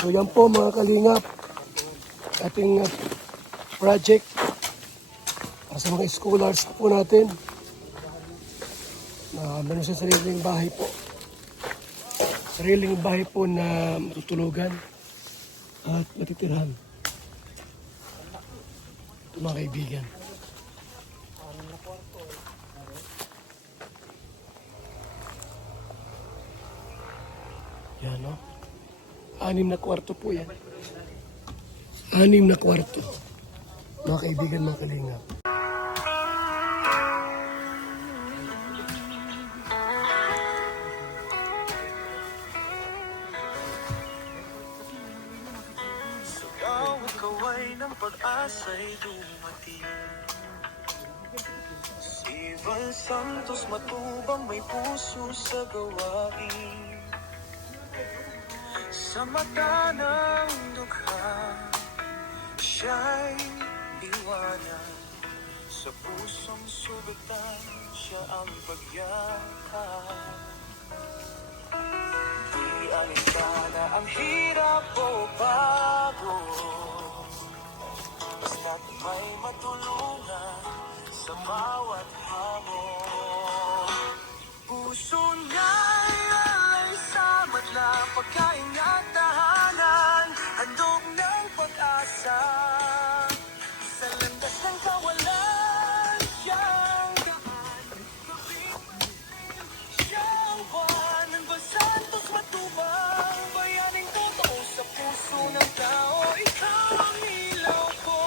So yan po mga kalingap, ating project para sa mga scholars po natin na meron sa sariling bahay po. Sariling bahay po na matutulugan at matitirhan. Ito mga kaibigan. Yan, no? 6 na kwarto po yan. 6 na kwarto. Mga kaibigan, mga kalingap. Ikaw ay ng pag-asa'y dumating. Si Val Santos matubang may puso sa gawain. Sa mata ng dukha, siya'y liwanag. Sa pusong sugatan, siya ang pagyakap. Di alintana ang hirap o pagod, basta't may matulungan sa bawat hamon. Puso niya'y alay sa madla, pagkain at tahanan, handog ng pag-asa. Sa landas ng kawalan, siyang daan, siyang buwan ng Val Santos matubang, bayaning totoo sa puso ng tao, ikaw ang ilaw ko.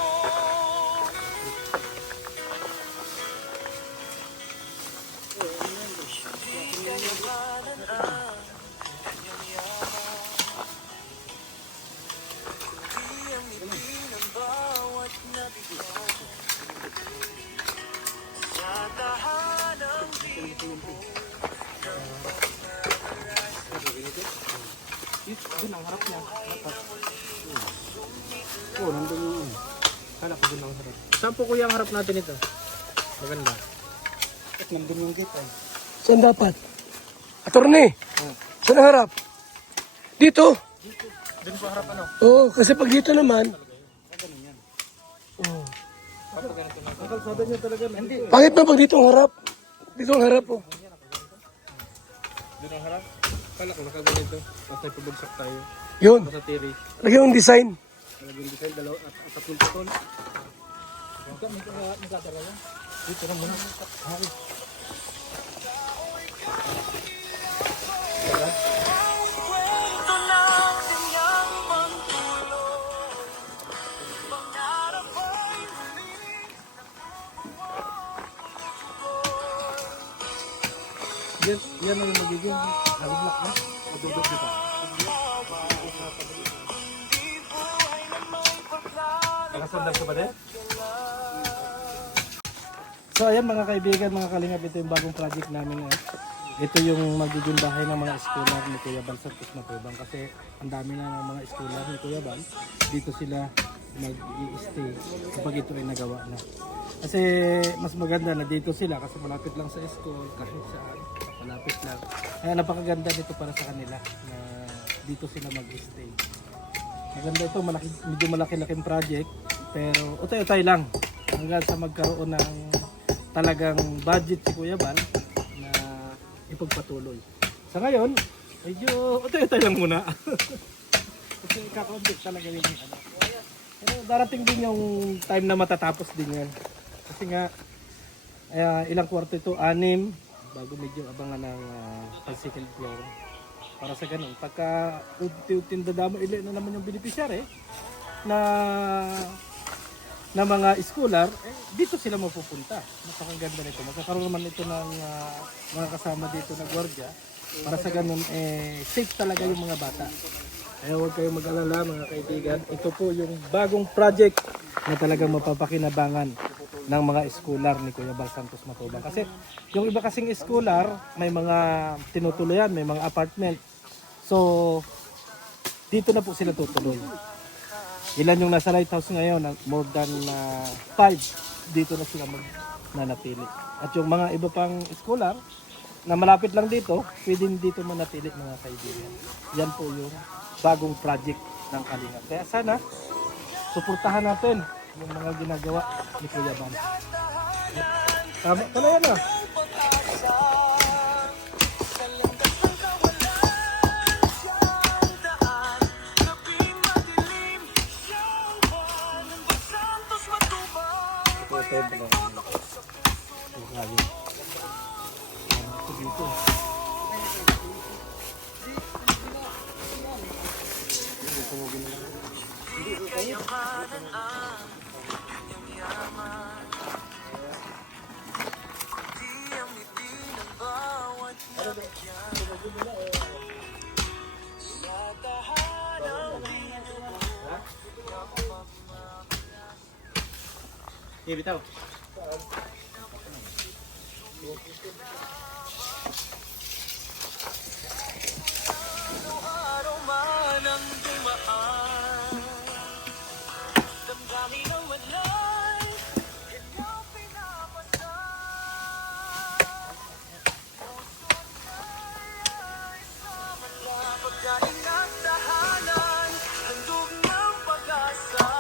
Di kayamanan ang kanyang yaman, kundi ang ngiti ng bawat nabigyan. Sa tahanang binuo ng Doon ang harap niya. Oo, nandun yun. Kala ko doon ang harap. Saan po kuya ang harap natin ito? Maganda. At nandun yung gate ay. Saan dapat? Attorney! Saan ang harap? Dito? Doon po harap ano? Oo, kasi pag dito naman, Ganun yan. oh. Kapag ganito na. Ang kalsada niya talaga. Hindi. Pangit na pag dito ang harap. Dito ang harap, oh. Doon ang harap. Kala ko nakaganito. Tapos ay pabagsak tayo. Yun. Sa tiri. Lagyan yung design. Talagang design. Dalawa at tatlong patron. Ito, may nagkatara yan. Dito na muna. Hari. kwento natin yang magdulot. Pangarap ay muling Yan ang magiging haliblak na. Madudot dito. Nakasandal ka ba din? So ayan mga kaibigan, mga kalingap, ito yung bagong project namin ngayon. Ito yung magiging bahay ng mga scholar ni Kuya Val Santos Matubang kasi ang dami na ng mga scholar ni Kuya Val. Dito sila mag-i-stay kapag ito ay nagawa na. Kasi mas maganda na dito sila kasi malapit lang sa school, kahit saan, malapit lang. Kaya napakaganda nito para sa kanila na dito sila mag-stay. Maganda ito, medyo malaki-laking project pero utay-utay lang hanggang sa magkaroon ng talagang budget si Kuya Val na ipagpatuloy. Sa ngayon, medyo utay-utay lang muna. Kasi kakaunti talaga yung ano. Pero darating din yung time na matatapos din yan. Kasi nga, ilang kwarto ito, 6, bago medyo abangan ng second floor. Para sa ganun, pagka unti-unti dadamo, ilan na naman yung beneficiary na mga scholar, dito sila mapupunta. Napakaganda nito. Magkakaroon naman ito ng mga kasama dito na gwardiya. Para sa ganun, safe talaga yung mga bata. Kaya huwag kayong mag-alala mga kaibigan. Ito po yung bagong project na talagang mapapakinabangan ng mga scholar ni Kuya Val Santos Matubang. Kasi yung iba kasing scholar, may mga tinutuloyan, may mga apartment. So, dito na po sila tutuloy. Ilan yung nasa lighthouse ngayon? More than 5. Dito na sila mananatili. At yung mga iba pang scholar na malapit lang dito, pwedeng dito manatili mga kaibigan. Yan po yung bagong project ng Kalingap. Kaya sana, suportahan natin yung mga ginagawa ni Kuya Bal. Tama na yan ah. Iya, bitaw. Araw man ang dumaan, damdamin ang walay kanyang pinapasan. Puso't kaya isama lang pagkain at tahanan, handog ng pag-asa.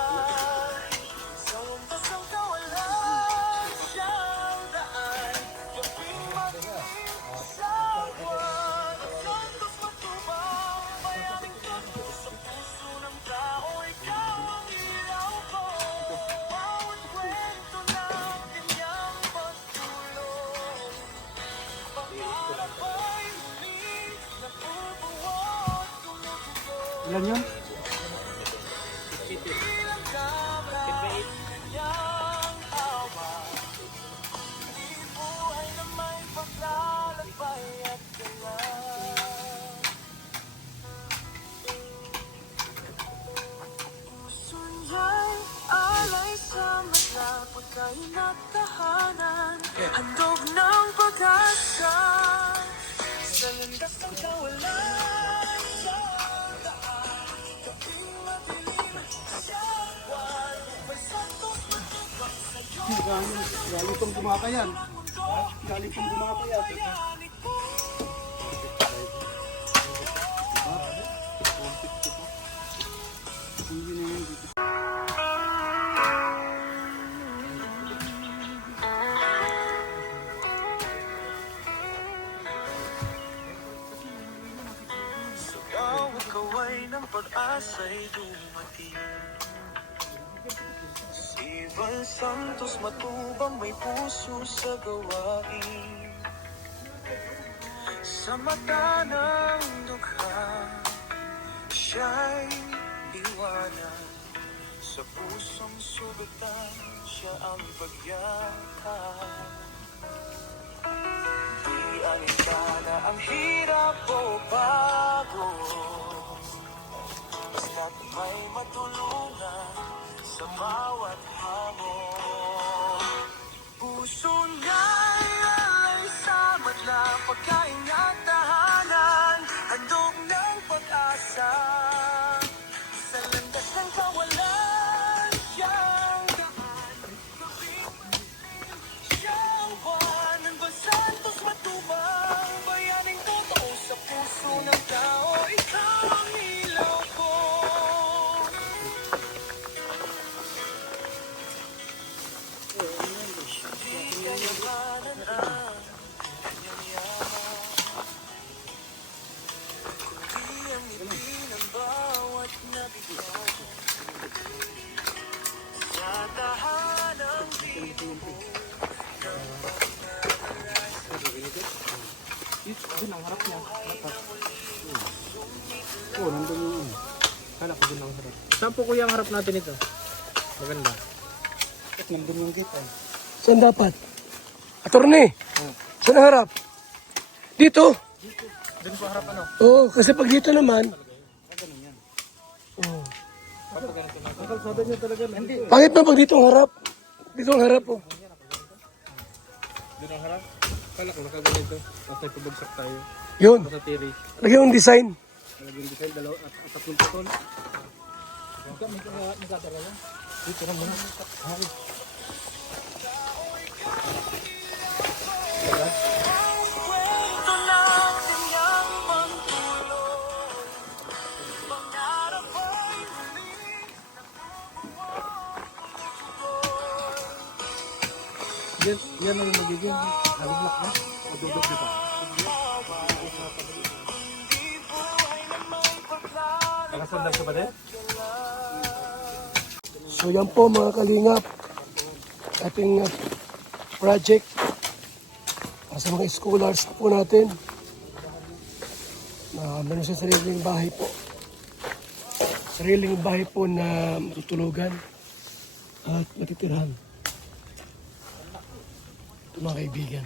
Sa landas ng kawalan, siyang daan, gabing madilim sa buwan. Ang santos matubang, bayaning totoo sa puso ng tao, ikaw ang ilaw ko. Bawat kwento ng kanyang pagtulong, pangarap ay muling nabubuhat, tumutugo. Ilan yun? Bilang kamay niyang awa, di buhay na may paglalakbay at galang. Puso niya'y alay sa madla, pagkain at tahanan, handog ng pag-asa. Sa landas ng kawalan, sa daan, gabing madilim sa buwan, may santos matubang sa'yo. Galing pong gumakayan. Galing pong gumakayan. Bayani ko. Sa bawat kaway ng pag-asa'y dumating, si Val Santos matubang may puso sa gawain. Sa mata ng dukha, siya'y liwanag. Sa pusong sugatan, siya ang pagyakap. Di alintana ang hirap o bago, basta't may matulungan sa bawat hamon. Puso niya'y alay sa madla, pagkain at tahanan, handog ng pag-asa. Sa landas ng kawalan, siyang daan, gabing madilim, siyang buwan. Ang Val Santos matubang, bayaning totoo sa puso ng tao, ikaw ang ilaw ko. Di kayamanan ang kanyang yaman, kundi ang ngiti ng bawat nabigo. Sa tahanang binubuo ng Doon ang harap niya. Oo, nandun yung kala ko doon ang harap. Saan po kuya ang harap natin ito? Maganda. At nandun yung gate eh. Saan dapat? Attorney, saan ang harap? Dito. Doon po harap ano? Oo, kasi pag dito naman, oh. Ang kalsada niya talaga. Hindi. Pangit na pag dito ang harap. Dito ang harap, oh. Doon ang harap. Kala ko nakaganito. Tapos ay pabagsak tayo. Yun. Sa tiri. Lagyan yung design. Nalagyan design, dalawa at tatlong putol. Nagkadara yan. Dito na muna. Hari. kwento ng kanyang pagtulong, pangarap ay Yan ang magiging hollow block na. O dudok dito. Nakasandal ka ba din? So yan po mga kalingap, ating project sa mga scholars po natin na meron sa sariling bahay po. Sariling bahay po na matutulugan at matitirhan. Ito mga kaibigan.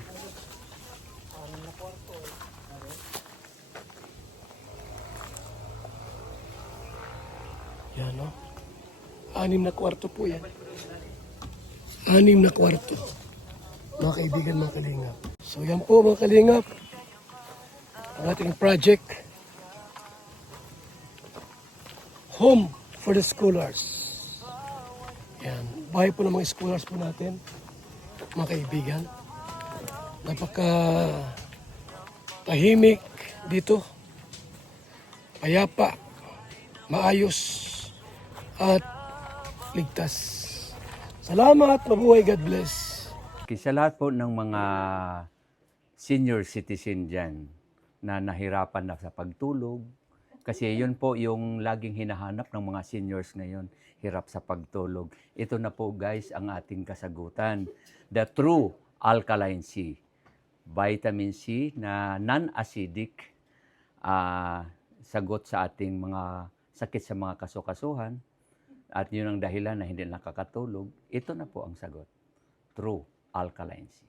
Yan, no? 6 na kwarto po yan. 6 na kwarto. Mga kaibigan, mga kalingap. So yan po mga kalingap. Ang ating project. Home for the scholars. Yan. Bahay po ng mga scholars po natin. Mga kaibigan. Napaka tahimik dito. Payapa. Maayos. At ligtas. Salamat, mabuhay, God bless. Sa lahat po ng mga senior citizen dyan na nahirapan na sa pagtulog, kasi yun po yung laging hinahanap ng mga seniors ngayon, hirap sa pagtulog. Ito na po guys ang ating kasagutan. The True Alkaline C. Vitamin C na non-acidic, sagot sa ating mga sakit sa mga kasukasuhan. At yun ang dahilan na hindi nakakatulog. Ito na po ang sagot. True Alkaline C.